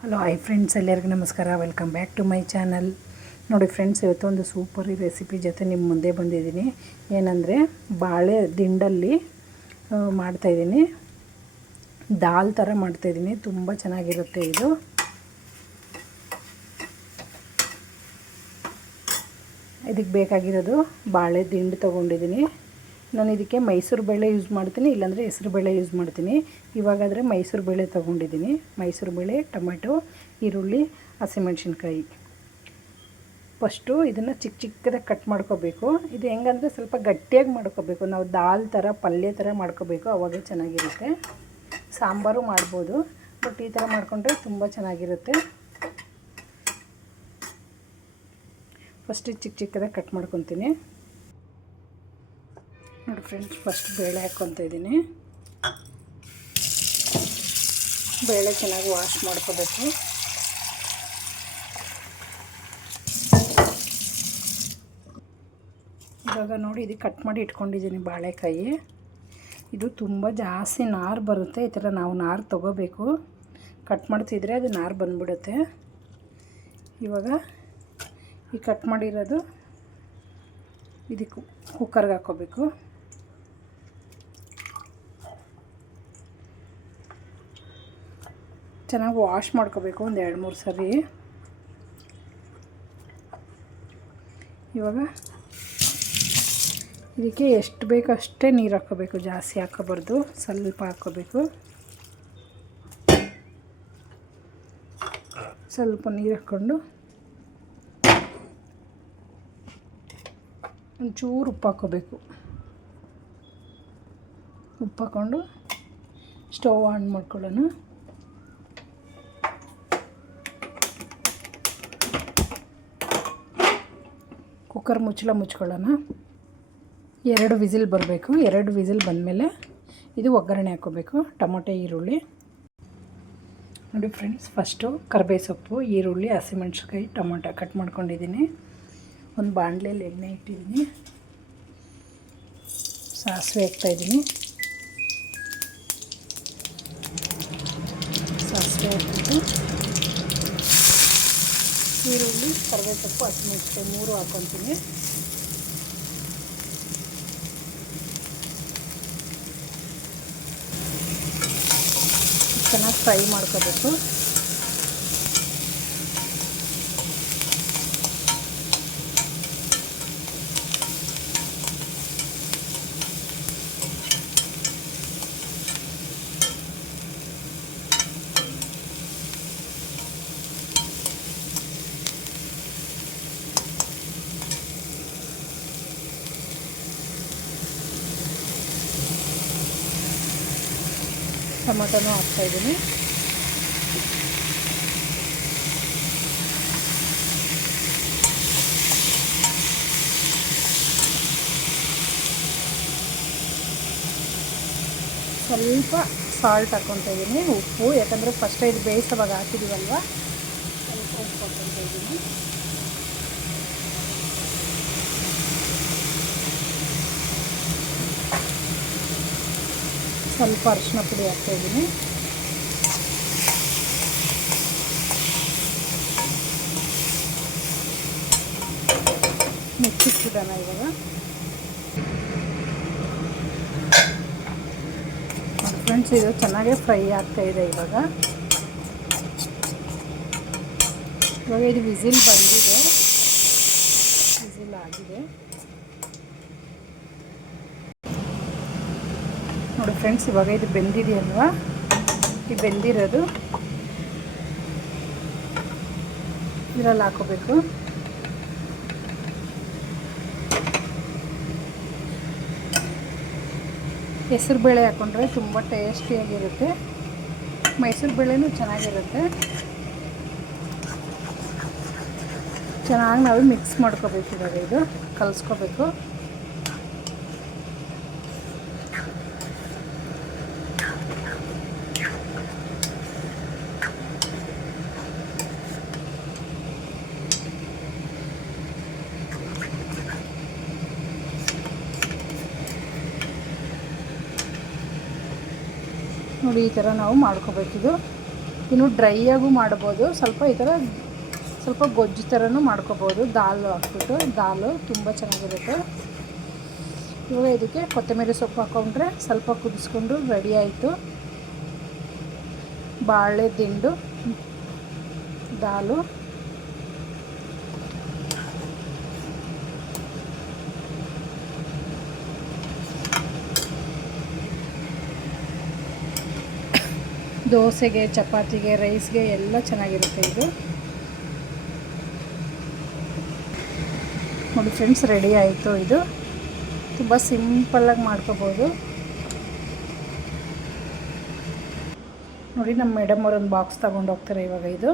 Hello hi friends ಎಲ್ಲರಿಗೂ ನಮಸ್ಕಾರ. Welcome back to my channel ನೋಡಿ ಫ್ರೆಂಡ್ಸ್ ಇವತ್ತು ಒಂದು ಸೂಪರ್ ರೆಸಿಪಿ ಜೊತೆ ನಿಮ್ಮ ಮುಂದೆ ಬಂದಿದ್ದೀನಿ. ಏನಂದರೆ ಬಾಳೆ ದಿಂಡಲ್ಲಿ ಮಾಡ್ತಾಯಿದ್ದೀನಿ ದಾಲ್ ಥರ ಮಾಡ್ತಾಯಿದ್ದೀನಿ ತುಂಬ ಚೆನ್ನಾಗಿರುತ್ತೆ ಇದು. ಇದಕ್ಕೆ ಬೇಕಾಗಿರೋದು ಬಾಳೆ ದಿಂಡು ತೊಗೊಂಡಿದ್ದೀನಿ. ನಾನು ಇದಕ್ಕೆ ಮೈಸೂರು ಬೇಳೆ ಯೂಸ್ ಮಾಡ್ತೀನಿ, ಇಲ್ಲಾಂದರೆ ಹೆಸರು ಬೇಳೆ ಯೂಸ್ ಮಾಡ್ತೀನಿ. ಇವಾಗಾದರೆ ಮೈಸೂರು ಬೇಳೆ ತೊಗೊಂಡಿದ್ದೀನಿ. ಮೈಸೂರು ಬೇಳೆ ಟೊಮೆಟೊ ಈರುಳ್ಳಿ, ಹಸಿಮೆಣ್ಸಿನ್ಕಾಯಿ. ಫಸ್ಟು ಇದನ್ನು ಚಿಕ್ಕ ಚಿಕ್ಕದಾಗಿ ಕಟ್ ಮಾಡ್ಕೋಬೇಕು. ಇದು ಹೆಂಗಂದರೆ ಸ್ವಲ್ಪ ಗಟ್ಟಿಯಾಗಿ ಮಾಡ್ಕೋಬೇಕು. ನಾವು ದಾಲ್ ಥರ, ಪಲ್ಯ ಥರ ಮಾಡ್ಕೋಬೇಕು, ಅವಾಗ ಚೆನ್ನಾಗಿರುತ್ತೆ. ಸಾಂಬಾರು ಮಾಡ್ಬೋದು, ಬಟ್ ಈ ಥರ ಮಾಡಿಕೊಂಡ್ರೆ ತುಂಬ ಚೆನ್ನಾಗಿರುತ್ತೆ. ಫಸ್ಟ್ ಚಿಕ್ಕ ಚಿಕ್ಕದಾಗಿ ಕಟ್ ಮಾಡ್ಕೊತೀನಿ. ನೋಡಿ ಫ್ರೆಂಡ್ಸ್ ಫಸ್ಟ್ ಬೇಳೆ ಹಾಕ್ಕೊತ ಇದ್ದೀನಿ. ಬೇಳೆ ಚೆನ್ನಾಗಿ ವಾಶ್ ಮಾಡ್ಕೋಬೇಕು. ಇವಾಗ ನೋಡಿ, ಇದು ಕಟ್ ಮಾಡಿ ಇಟ್ಕೊಂಡಿದ್ದೀನಿ ಬಾಳೆಕಾಯಿ. ಇದು ತುಂಬ ಜಾಸ್ತಿ ನಾರು ಬರುತ್ತೆ, ಈ ಥರ ನಾವು ನಾರು ತೊಗೋಬೇಕು. ಕಟ್ ಮಾಡ್ತಿದ್ರೆ ಅದು ನಾರು ಬಂದ್ಬಿಡುತ್ತೆ. ಇವಾಗ ಈ ಕಟ್ ಮಾಡಿರೋದು ಇದಕ್ಕೆ ಕುಕ್ಕರ್ಗೆ ಹಾಕ್ಕೋಬೇಕು. ಚೆನ್ನಾಗಿ ವಾಶ್ ಮಾಡ್ಕೋಬೇಕು ಒಂದು ಎರಡು ಮೂರು ಸರಿ. ಇವಾಗ ಇದಕ್ಕೆ ಎಷ್ಟು ಬೇಕು ಅಷ್ಟೇ ನೀರು ಹಾಕ್ಕೋಬೇಕು ಜಾಸ್ತಿ ಹಾಕೋಬಾರ್ದು, ಸ್ವಲ್ಪ ಹಾಕ್ಕೋಬೇಕು ಸ್ವಲ್ಪ ನೀರು ಹಾಕ್ಕೊಂಡು ಒಂಚೂರು ಉಪ್ಪು ಹಾಕ್ಕೋಬೇಕು ಉಪ್ಪು ಹಾಕ್ಕೊಂಡು ಸ್ಟವ್ ಆನ್ ಮಾಡ್ಕೊಳ್ಳೋಣ. ಕುಕ್ಕರ್ ಮುಚ್ಚಳ ಮುಚ್ಕೊಳ್ಳೋಣ. ಎರಡು ವಿಸಿಲ್ ಬರಬೇಕು. ಎರಡು ವಿಸಿಲ್ ಬಂದಮೇಲೆ ಇದು ಒಗ್ಗರಣೆ ಹಾಕೋಬೇಕು ಟೊಮೊಟೊ, ಈರುಳ್ಳಿ. ನೋಡಿ ಫ್ರೆಂಡ್ಸ್ ಫಸ್ಟು ಕರ್ಬೇವು ಸೊಪ್ಪು, ಈರುಳ್ಳಿ, ಹಸಿಮೆಣ್ಸಿನ್ಕಾಯಿ, ಟೊಮೊಟೊ ಕಟ್ ಮಾಡ್ಕೊಂಡಿದ್ದೀನಿ. ಒಂದು ಬಾಣಲೆಯಲ್ಲಿ ಎಣ್ಣೆ ಇಟ್ಟಿದ್ದೀನಿ. ಸಾಸಿವೆ ಹಾಕ್ತಾಯಿದ್ದೀನಿ ಸಾಸಿವೆ ಹಾಕ್ಬಿಟ್ಟು ಈರುಳ್ಳಿ ಕರಿಬೇವು ಹಸಿಮೆಣಸು ಮೂರು ಹಾಕ್ಕೊತೀನಿ ಚೆನ್ನಾಗಿ ಫ್ರೈ ಮಾಡ್ಕೋಬೇಕು. ಟೊಮೊಟೊನೂ ಹಾಕ್ತಾಯಿದ್ದೀನಿ ಸ್ವಲ್ಪ ಸಾಲ್ಟ್ ಹಾಕ್ಕೊತಾ ಇದ್ದೀನಿ, ಉಪ್ಪು. ಯಾಕಂದರೆ ಫಸ್ಟೇ ಇದು ಬೇಯಿಸೋವಾಗ ಹಾಕಿದ್ದೀವಲ್ವ ಸ್ವಲ್ಪ ಉಪ್ಪು ಹಾಕ್ಕೊತಾ ಇದ್ದೀನಿ. ಸ್ವಲ್ಪ ಅರಿಶಿನ ಪುಡಿ ಹಾಕ್ತಾಯಿದ್ದೀನಿ ಮುಚ್ಚಿಟ್ಬಿಡೋಣ ಇವಾಗ. ಫ್ರೆಂಡ್ಸ್, ಇದು ಚೆನ್ನಾಗೇ ಫ್ರೈ ಆಗ್ತಾ ಇದೆ ಇವಾಗ. ಇವಾಗ ಇದು ವಿಸಿಲ್ ಬಂದಿದೆ. ವಿಸಿಲ್ ಆಗಿದೆ. ನೋಡಿ ಫ್ರೆಂಡ್ಸ್, ಇವಾಗ ಇದು ಬೆಂದಿದೆಯಲ್ವಾ ಈ ಬೆಂದಿರೋದು. ಇದರಲ್ಲಿ ಹಾಕೋಬೇಕು. ಹೆಸರು ಬೇಳೆ ಹಾಕೊಂಡ್ರೆ ತುಂಬ ಟೇಸ್ಟಿಯಾಗಿರುತ್ತೆ. ಮೈಸೂರು ಬೇಳೆನೂ ಚೆನ್ನಾಗಿರುತ್ತೆ. ಚೆನ್ನಾಗಿ ನಾವು ಮಿಕ್ಸ್ ಮಾಡ್ಕೋಬೇಕು ಇವಾಗ ಇದು, ಕಲಿಸ್ಕೋಬೇಕು. ನೋಡಿ, ಈ ಥರ ನಾವು ಮಾಡ್ಕೋಬೇಕಿದು ಇನ್ನು ಡ್ರೈಯಾಗೂ ಮಾಡ್ಬೋದು. ಸ್ವಲ್ಪ ಈ ಥರ ಸ್ವಲ್ಪ ಗೊಜ್ಜು ಥರನೂ ಮಾಡ್ಕೋಬೋದು. ದಾಲ್ ಹಾಕ್ಬಿಟ್ಟು, ದಾಲು ತುಂಬ ಚೆನ್ನಾಗಿರುತ್ತೆ. ಇವಾಗ ಇದಕ್ಕೆ ಕೊತ್ತಂಬರಿ ಸೊಪ್ಪು ಹಾಕೊಂಡ್ರೆ ಸ್ವಲ್ಪ ಕುದಿಸ್ಕೊಂಡು ರೆಡಿ ಆಯಿತು. ಬಾಳೆ, ದಿಂಡು, ದಾಲು. ದೋಸೆಗೆ, ಚಪಾತಿಗೆ, ರೈಸ್ಗೆ ಎಲ್ಲ ಚೆನ್ನಾಗಿರುತ್ತೆ ಇದು. ನೋಡಿ ಫ್ರೆಂಡ್ಸ್, ರೆಡಿ ಆಯಿತು ಇದು. ತುಂಬ ಸಿಂಪಲ್ಲಾಗಿ ಮಾಡ್ಕೋಬೋದು. ನೋಡಿ, ನಮ್ಮ ಮೇಡಮ್ ಅವ್ರೊಂದು ಬಾಕ್ಸ್ ತಗೊಂಡು ಹೋಗ್ತಾರೆ ಇವಾಗ ಇದು.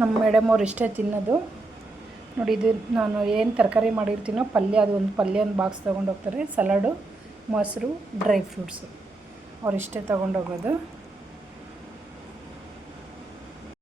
ನಮ್ಮ ಮೇಡಮ್ ಅವ್ರು ಇಷ್ಟೇ ತಿನ್ನೋದು. ನೋಡಿ, ಇದು ನಾನು ಏನು ತರಕಾರಿ ಮಾಡಿರ್ತೀನೋ ಪಲ್ಯ, ಅದು ಒಂದು ಪಲ್ಯ ಒಂದು ಬಾಕ್ಸ್ ತೊಗೊಂಡು ಹೋಗ್ತಾರೆ. ಸಲಾಡು, ಮೊಸರು, ಡ್ರೈ ಫ್ರೂಟ್ಸು. ಅವ್ರು ಇಷ್ಟೇ ತೊಗೊಂಡೋಗೋದು.